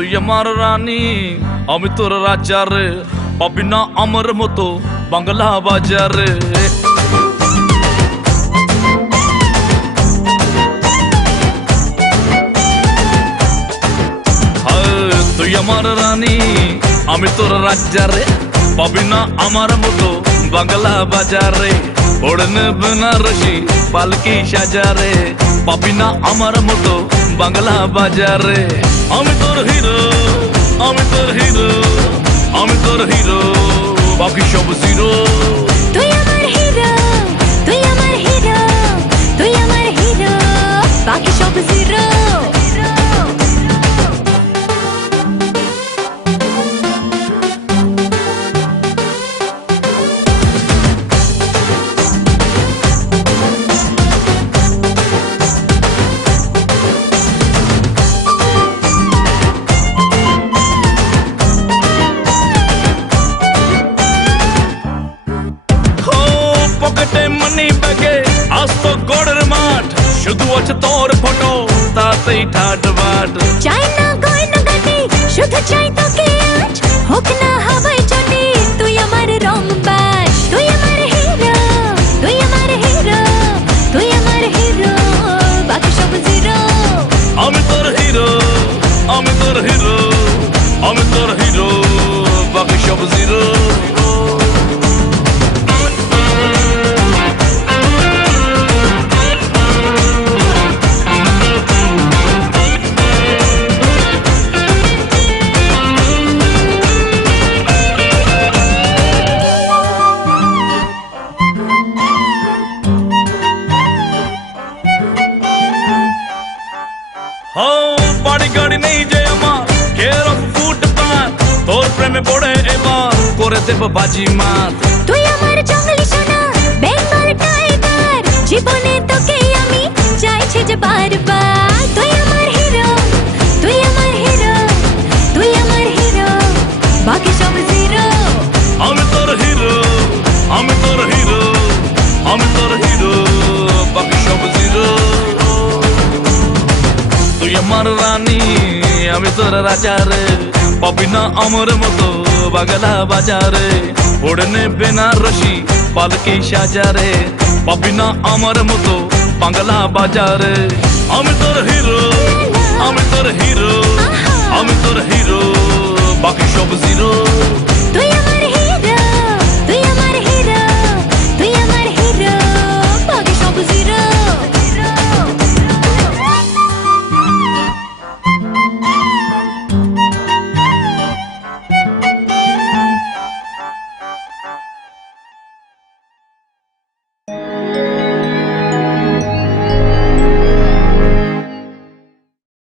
তুই আমার রানী আমি তোর রাজা রে, পাবি না আমার মতো বাংলা বাজারে। তুই আমার রানী আমি তোর রাজা রে, পাবি না আমার মতো বাংলা বাজারে। ওড়নে বেনারসি পালকি সাজারে, পাবি না আমার মতো বাংলা বাজারে। আমি তোর হিরো, আমি তোর হিরো, আমি তোর হিরো, বাকি সব জিরো। তুই আমার হিরো, তুই আমার হিরো, তুই আমার হিরো, বাকি সব জিরো। শুধু আছে তোর ফটো তাতেই ঠাট বাট। চাই না গয়না গাটি, শুধু চাই তোকে আজ, হোক না হাওয়ায় চটি। তুই আমার রং বাজ, তুই আমার হিরো, তুই আমার হিরো, তুই আমার হিরো, বাকি সব জিরো। আমি তোর হিরো, আমি তোর হিরো, আমি তোর হিরো, বাকি সব জিরো। বাড়ি গাড়ি নেই যে আমার, কেয়ার অফ ফুটপাথ, তোর প্রেমে পড়ে এবার করে দেব বাজি মাত। তুই আমার জঙ্গলি সোনা, বেঙ্গল টাইগার, জীবনে তোকে আমি চাইছি যে বারবার। তুই আমার হিরো, তুই আমার হিরো, তুই আমার হিরো, বাকি সব জিরো। আমি তোর হিরো, আমি তোর হিরো, আমি তোর হিরো, বাকি সব জিরো। তুই আমার রানী আমি তোর রাজা রে, পাবি না আমার মতো বাংলা বাজারে। ওড়নে বেনারসি পালকি সাজারে, পাবি না আমার মতো বাংলা বাজারে। আমি তোর হিরো, আমি তোর হিরো, আমি তোর হিরো, বাকি সব জিরো।